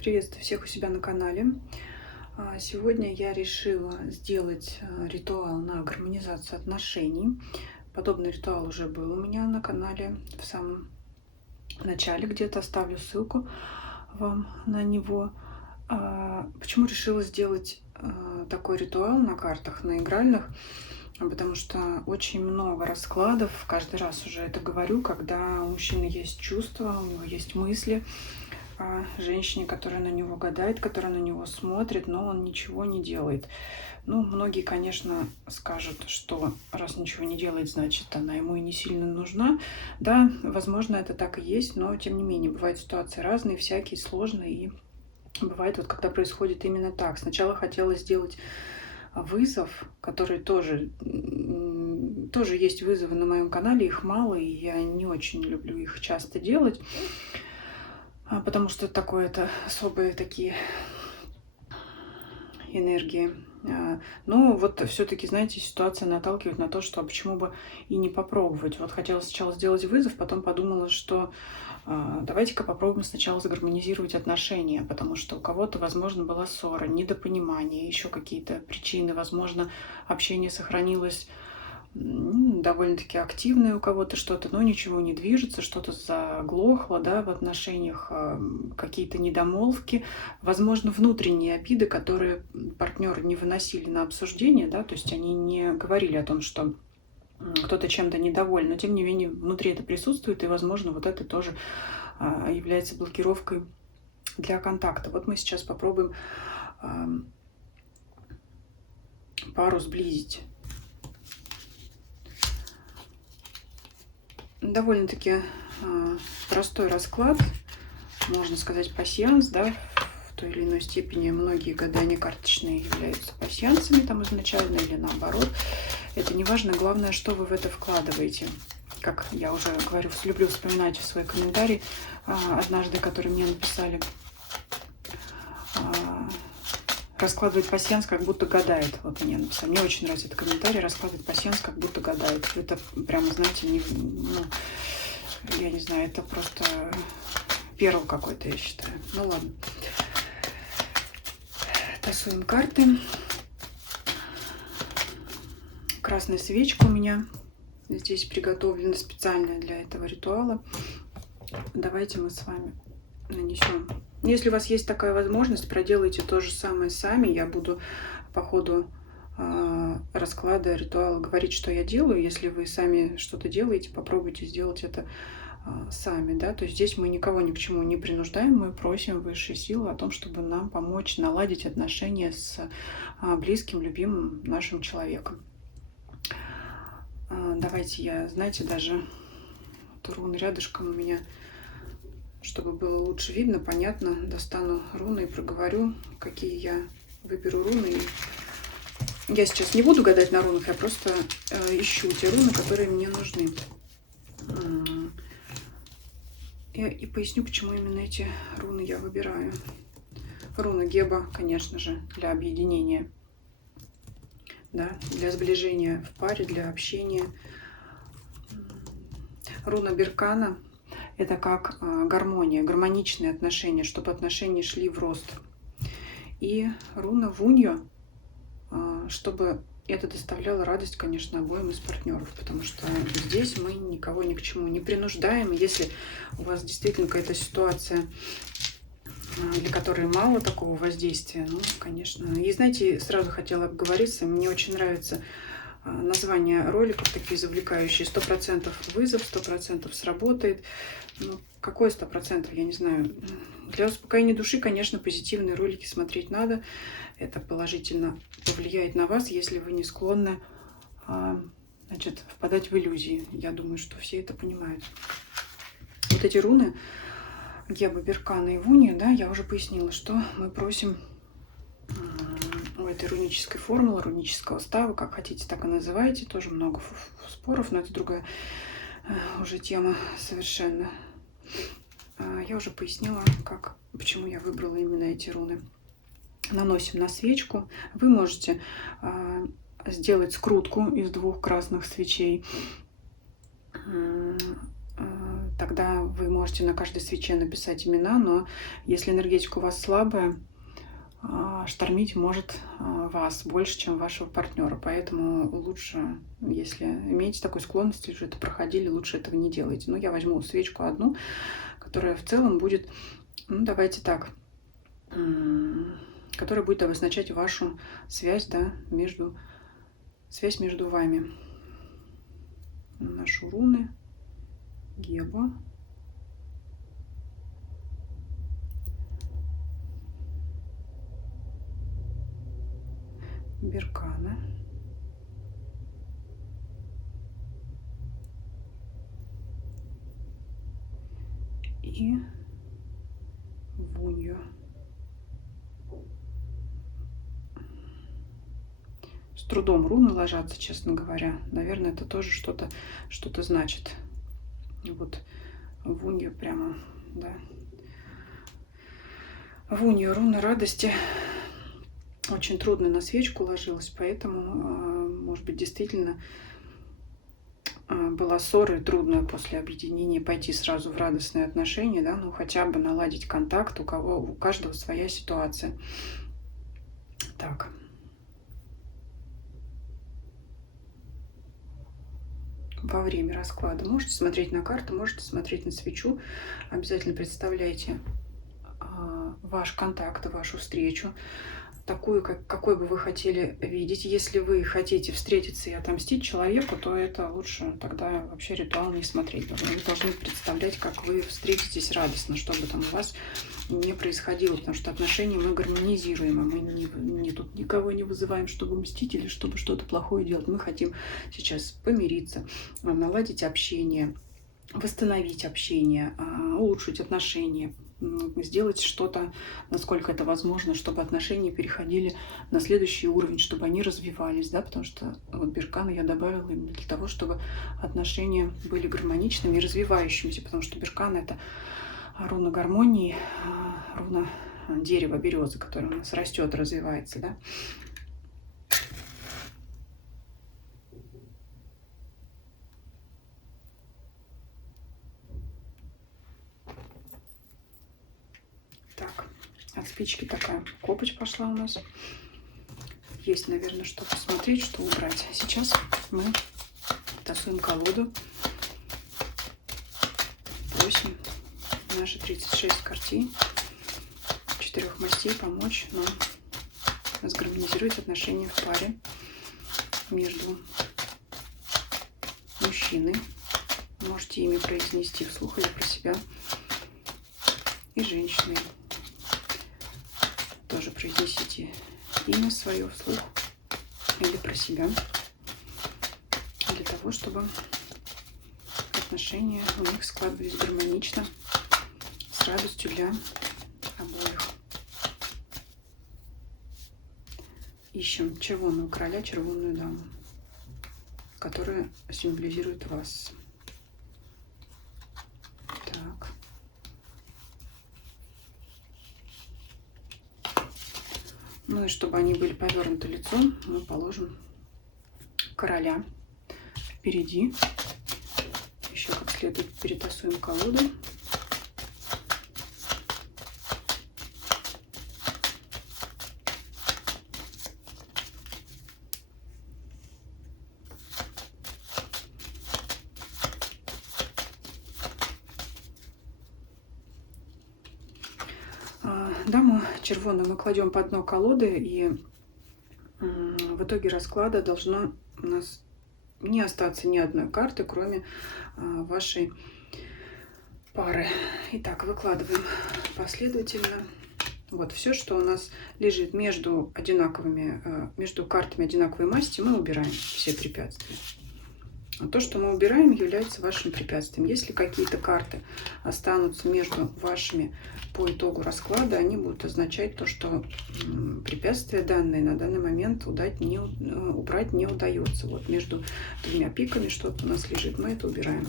Приветствую всех у себя на канале. Сегодня я решила сделать ритуал на гармонизацию отношений. Подобный ритуал уже был у меня на канале в самом начале, где-то оставлю ссылку вам на него. Почему решила сделать такой ритуал на картах, на игральных? Потому что очень много раскладов, каждый раз уже это говорю, когда у мужчины есть чувства, у него есть мысли о женщине, которая на него гадает, которая на него смотрит, но он ничего не делает. Ну, многие, конечно, скажут, что раз ничего не делает, значит, она ему и не сильно нужна. Да, возможно, это так и есть, но тем не менее, бывают ситуации разные, всякие, сложные, и бывает вот, когда происходит именно так. Сначала хотела сделать вызов, который тоже есть вызовы на моем канале, их мало, и я не очень люблю их часто делать, потому что такое это особые такие энергии. Но вот все-таки, знаете, ситуация наталкивает на то, что почему бы и не попробовать. Вот хотела сначала сделать вызов, потом подумала, что давайте-ка попробуем сначала загармонизировать отношения, потому что у кого-то, возможно, была ссора, недопонимание, еще какие-то причины, возможно, общение сохранилось довольно-таки активное у кого-то что-то, но ничего не движется, что-то заглохло, да, в отношениях, какие-то недомолвки, возможно, внутренние обиды, которые партнеры не выносили на обсуждение, да, то есть они не говорили о том, что кто-то чем-то недоволен, но тем не менее внутри это присутствует, и, возможно, вот это тоже является блокировкой для контакта. Вот мы сейчас попробуем пару сблизить. Довольно-таки простой расклад, можно сказать, пасьянс, да, в той или иной степени многие гадания карточные являются пасьянсами там изначально или наоборот. Это не важно, главное, что вы в это вкладываете. Как я уже говорю, люблю вспоминать в свои комментарии однажды, которые мне написали. Раскладывает пасьянс, как будто гадает. Вот мне написали. Мне очень нравится этот комментарий. Раскладывает пасьянс, как будто гадает. Это прямо, знаете, я не знаю, это просто перл какой-то, я считаю. Ну ладно. Тасуем карты. Красная свечка у меня здесь приготовлена специально для этого ритуала. Давайте мы с вами нанесем. Если у вас есть такая возможность, проделайте то же самое сами. Я буду по ходу расклада ритуала говорить, что я делаю. Если вы сами что-то делаете, попробуйте сделать это сами. Да? То есть здесь мы никого ни к чему не принуждаем, мы просим высшие силы о том, чтобы нам помочь наладить отношения с близким, любимым нашим человеком. Давайте я, знаете, даже руны рядышком у меня, чтобы было лучше видно, понятно, достану руны и проговорю, какие я выберу руны. Я сейчас не буду гадать на рунах, я просто ищу те руны, которые мне нужны. И поясню, почему именно эти руны я выбираю. Руна Геба, конечно же, для объединения, да, для сближения в паре, для общения. Руна Беркана — это как гармония, гармоничные отношения, чтобы отношения шли в рост. И руна Вуньо, чтобы это доставляло радость, конечно, обоим из партнеров, потому что здесь мы никого ни к чему не принуждаем. Если у вас действительно какая-то ситуация, для которой мало такого воздействия, ну, конечно. И знаете, сразу хотела обговориться, мне очень нравится название роликов такие завлекающие. 100% вызов, 100% сработает. Ну, какое 100%, я не знаю. Для успокоения души, конечно, позитивные ролики смотреть надо. Это положительно повлияет на вас, если вы не склонны, значит, впадать в иллюзии. Я думаю, что все это понимают. Вот эти руны Геба, Беркана и Вунья, да, я уже пояснила, что мы просим у этой рунической формулы, рунического става, как хотите, так и называйте. Тоже много споров, но это другая уже тема совершенно. Я уже пояснила, почему я выбрала именно эти руны. Наносим на свечку. Вы можете сделать скрутку из 2 красных свечей. тогда вы можете на каждой свече написать имена, но если энергетика у вас слабая, штормить может вас больше, чем вашего партнера. Поэтому лучше, если имеете такую склонность, или уже это проходили, лучше этого не делайте. Но я возьму свечку одну, которая в целом будет, ну, давайте так, которая будет обозначать вашу связь, да, связь между вами. Наношу руны. Гебо. Беркана. И Вуньо. С трудом руны ложатся, честно говоря. Наверное, это тоже что-то значит. Вот Вуньо прямо, да. Вуньо, руна радости. Очень трудно на свечку ложилась, поэтому, может быть, действительно была ссора и трудно после объединения пойти сразу в радостные отношения, да, ну хотя бы наладить контакт, у каждого своя ситуация. Так. Во время расклада можете смотреть на карту, можете смотреть на свечу. Обязательно представляйте ваш контакт, вашу встречу, такую, какой бы вы хотели видеть. Если вы хотите встретиться и отомстить человеку, то это лучше тогда вообще ритуал не смотреть. Вы должны представлять, как вы встретитесь радостно, чтобы там у вас не происходило, потому что отношения мы гармонизируем, а мы тут никого не вызываем, чтобы мстить или чтобы что-то плохое делать. Мы хотим сейчас помириться, наладить общение, восстановить общение, улучшить отношения, сделать что-то, насколько это возможно, чтобы отношения переходили на следующий уровень, чтобы они развивались, да, потому что вот Беркана я добавила именно для того, чтобы отношения были гармоничными и развивающимися, потому что Беркана — это руна гармонии, руна дерева, березы, которая у нас растет, развивается, да. Так, от спички такая копоть пошла у нас. Есть, наверное, что посмотреть, что убрать. Сейчас мы тасуем колоду. Просим наши 36 картин 4 мастей помочь нам разгармонизировать отношения в паре между мужчиной. Можете имя произнести вслух или про себя. И женщиной. Тоже произнесите имя свое вслух или про себя, для того, чтобы отношения у них складывались гармонично, с радостью для обоих. Ищем червоного короля, червоную даму, которая символизирует вас. Так. Ну и чтобы они были повернуты лицом, мы положим короля впереди. Еще как следует перетасуем колоду. Даму червоную мы кладем под дно колоды, и в итоге расклада должно у нас не остаться ни одной карты, кроме вашей пары. Итак, выкладываем последовательно. Вот все, что у нас лежит между картами одинаковой масти, мы убираем все препятствия. А то, что мы убираем, является вашим препятствием. Если какие-то карты останутся между вашими по итогу расклада, они будут означать то, что препятствия данные на данный момент убрать не удается. Вот между двумя пиками что-то у нас лежит, мы это убираем.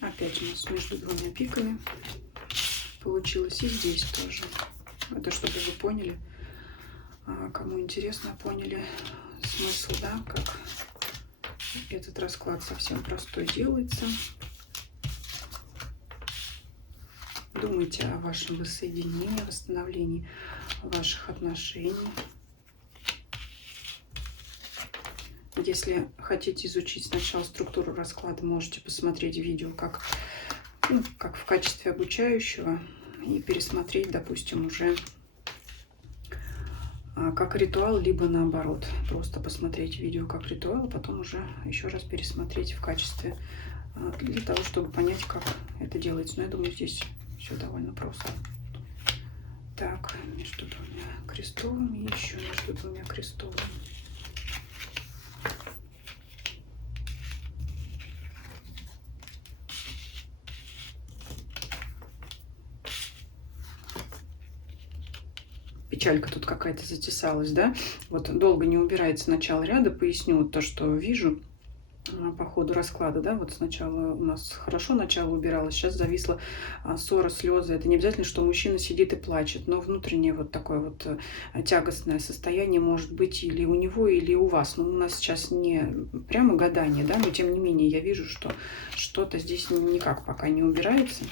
Опять у нас между двумя пиками получилось, и здесь тоже. Это чтобы вы поняли, Кому интересно, поняли смысл, да, как этот расклад совсем простой делается. Думайте о вашем воссоединении, восстановлении ваших отношений. Если хотите изучить сначала структуру расклада, можете посмотреть видео как в качестве обучающего и пересмотреть, допустим, уже как ритуал, либо наоборот. Просто посмотреть видео как ритуал, а потом уже еще раз пересмотреть в качестве, для того, чтобы понять, как это делается. Но я думаю, здесь все довольно просто. Так, между двумя крестовыми, еще между двумя крестовыми. Печалька тут какая-то затесалась, да? Вот долго не убирается начало ряда. Поясню то, что вижу по ходу расклада, да? Вот сначала у нас хорошо начало убиралось, сейчас зависла ссора, слезы. Это не обязательно, что мужчина сидит и плачет, но внутреннее вот такое вот тягостное состояние может быть или у него, или у вас. Но у нас сейчас не прямо гадание, да? Но тем не менее я вижу, что что-то здесь никак пока не убирается.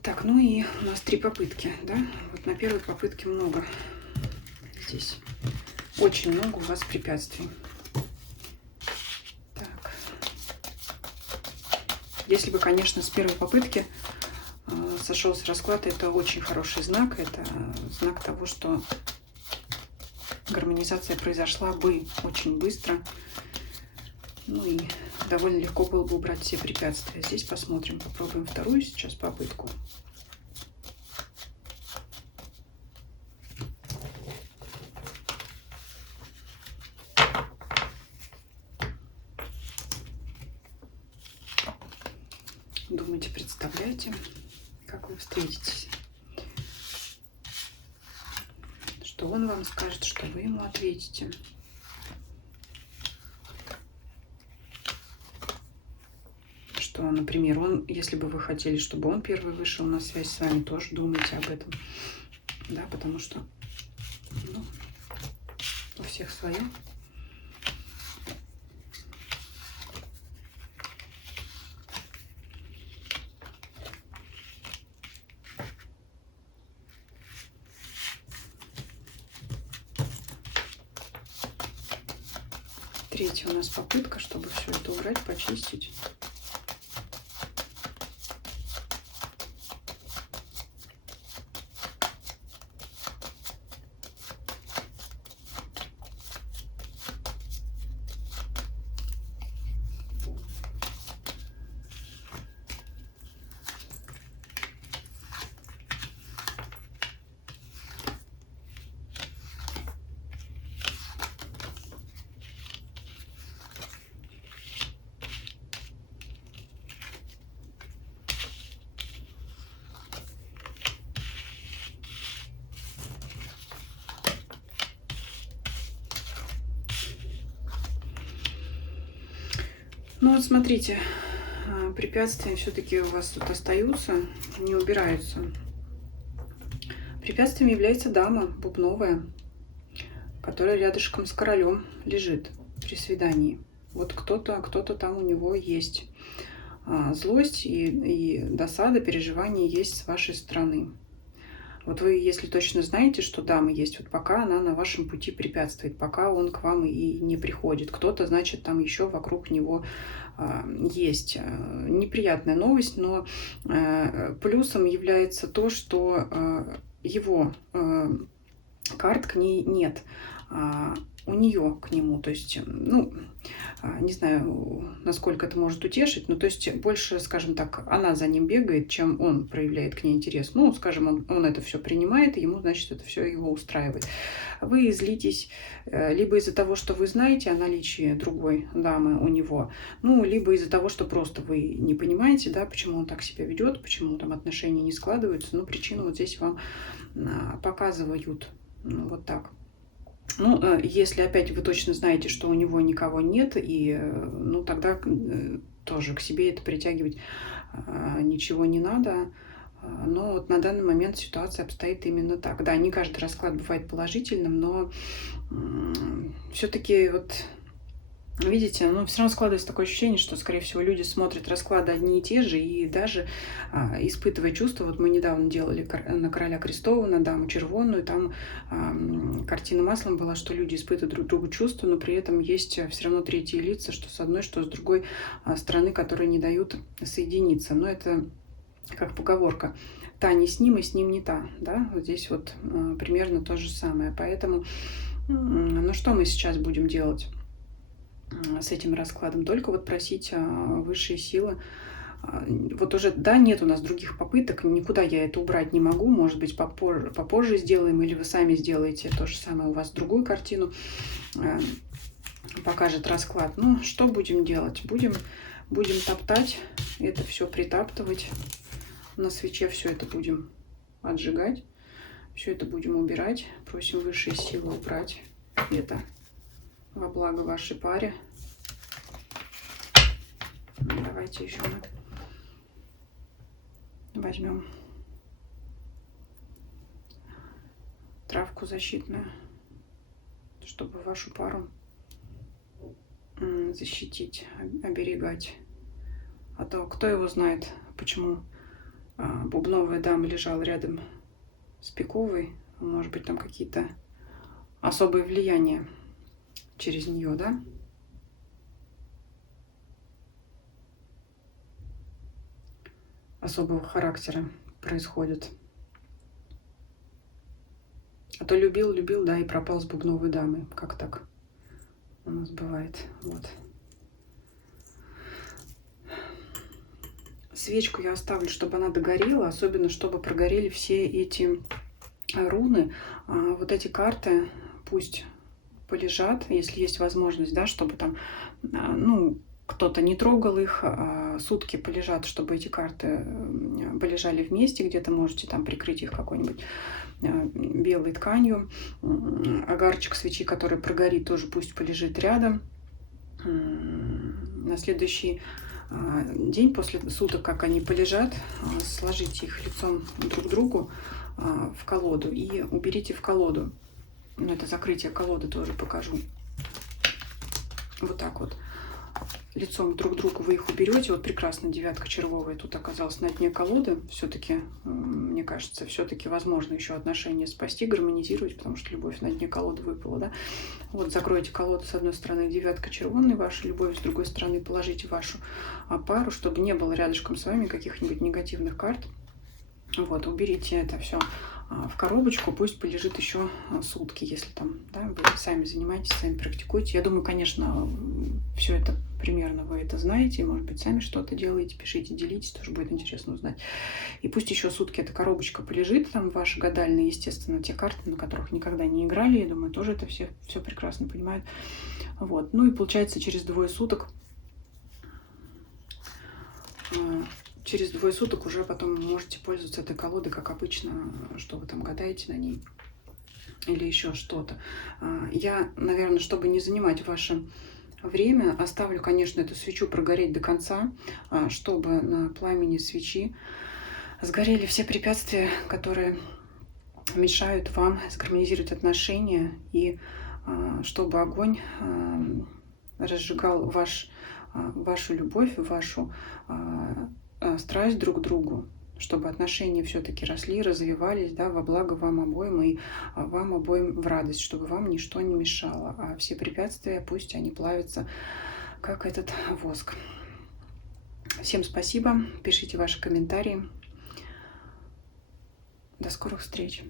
Так, ну и у нас 3 попытки, да? Вот на первой попытке много. Здесь очень много у вас препятствий. Так. Если бы, конечно, с первой попытки сошелся расклад, это очень хороший знак. Это знак того, что гармонизация произошла бы очень быстро. Ну и довольно легко было бы убрать все препятствия. Здесь посмотрим, попробуем вторую сейчас попытку. Думайте, представляйте, как вы встретитесь. Что он вам скажет, что вы ему ответите. Что, например, если бы вы хотели, чтобы он первый вышел на связь с вами, тоже думайте об этом. Да, потому что у всех свое. Третья у нас попытка, чтобы все это убрать, почистить. Ну вот смотрите, препятствия все-таки у вас тут остаются, не убираются. Препятствием является дама бубновая, которая рядышком с королем лежит при свидании. Вот кто-то там у него есть. Злость и досада, переживания есть с вашей стороны. Вот вы, если точно знаете, что дама есть, вот пока она на вашем пути препятствует, пока он к вам и не приходит. Кто-то, значит, там еще вокруг него есть. Неприятная новость, но плюсом является то, что его карт к ней нет. у нее к нему. То есть, ну, не знаю, насколько это может утешить, но то есть больше, скажем так, она за ним бегает, чем он проявляет к ней интерес. Ну, скажем, он это все принимает, и ему, значит, это все его устраивает. Вы злитесь либо из-за того, что вы знаете о наличии другой дамы у него, ну, либо из-за того, что просто вы не понимаете, да, почему он так себя ведет, почему там отношения не складываются. Ну, причину вот здесь вам показывают. Ну, вот так. Ну, если опять вы точно знаете, что у него никого нет, и, ну, тогда тоже к себе это притягивать ничего не надо. Но вот на данный момент ситуация обстоит именно так. Да, не каждый расклад бывает положительным, но все-таки вот видите, ну, все равно складывается такое ощущение, что, скорее всего, люди смотрят расклады одни и те же, и даже испытывая чувства, вот мы недавно делали на Короля Крестового, на Даму Червонную, там картина маслом была, что люди испытывают друг другу чувства, но при этом есть все равно третьи лица, что с одной, что с другой стороны, которые не дают соединиться. Но это как поговорка. Та не с ним, и с ним не та. Да? Вот здесь вот примерно то же самое. Поэтому, ну что мы сейчас будем делать с этим раскладом? Только вот просить высшие силы. Вот уже, да, нет у нас других попыток, никуда я это убрать не могу, может быть, попозже сделаем, или вы сами сделаете то же самое, у вас другую картину покажет расклад. Ну, что будем делать? Будем топтать, это все притаптывать, на свече все это будем отжигать, все это будем убирать, просим высшие силы убрать это во благо вашей паре. Давайте еще возьмем травку защитную, чтобы вашу пару защитить, оберегать. А то кто его знает, почему бубновая дама лежала рядом с пиковой. Может быть, там какие-то особые влияния через нее, да? Особого характера происходит. А то любил, да, и пропал с бубновой дамой. Как так у нас бывает? Вот. Свечку я оставлю, чтобы она догорела, особенно чтобы прогорели все эти руны. Вот эти карты пусть полежат, если есть возможность, да, чтобы там, ну, кто-то не трогал их, сутки полежат, чтобы эти карты полежали вместе, где-то можете там прикрыть их какой-нибудь белой тканью. Огарчик свечи, который прогорит, тоже пусть полежит рядом. На следующий день, после суток, как они полежат, сложите их лицом друг к другу в колоду и уберите в колоду. Ну, это закрытие колоды тоже покажу. Вот так вот. Лицом друг к другу вы их уберете. Вот прекрасно девятка червовая тут оказалась на дне колоды. Все-таки, мне кажется, все-таки возможно еще отношения спасти, гармонизировать, потому что любовь на дне колоды выпала, да. Вот закройте колоду с одной стороны девятка червонная, ваша любовь, с другой стороны положите вашу пару, чтобы не было рядышком с вами каких-нибудь негативных карт. Вот, уберите это все в коробочку, пусть полежит еще сутки, если там, да, вы сами занимаетесь, сами практикуете. Я думаю, конечно, все это примерно вы это знаете, может быть, сами что-то делаете, пишите, делитесь, тоже будет интересно узнать. И пусть еще сутки эта коробочка полежит, там ваши гадальные, естественно, те карты, на которых никогда не играли, я думаю, тоже это все прекрасно понимают. Вот, ну и получается через двое суток уже потом можете пользоваться этой колодой, как обычно, что вы там гадаете на ней или еще что-то. Я, наверное, чтобы не занимать ваше время, оставлю, конечно, эту свечу прогореть до конца, чтобы на пламени свечи сгорели все препятствия, которые мешают вам сгармонизировать отношения, и чтобы огонь разжигал вашу любовь, вашу страсть друг к другу, чтобы отношения все-таки росли, развивались, да, во благо вам обоим и вам обоим в радость, чтобы вам ничто не мешало, а все препятствия пусть они плавятся, как этот воск. Всем спасибо, пишите ваши комментарии. До скорых встреч.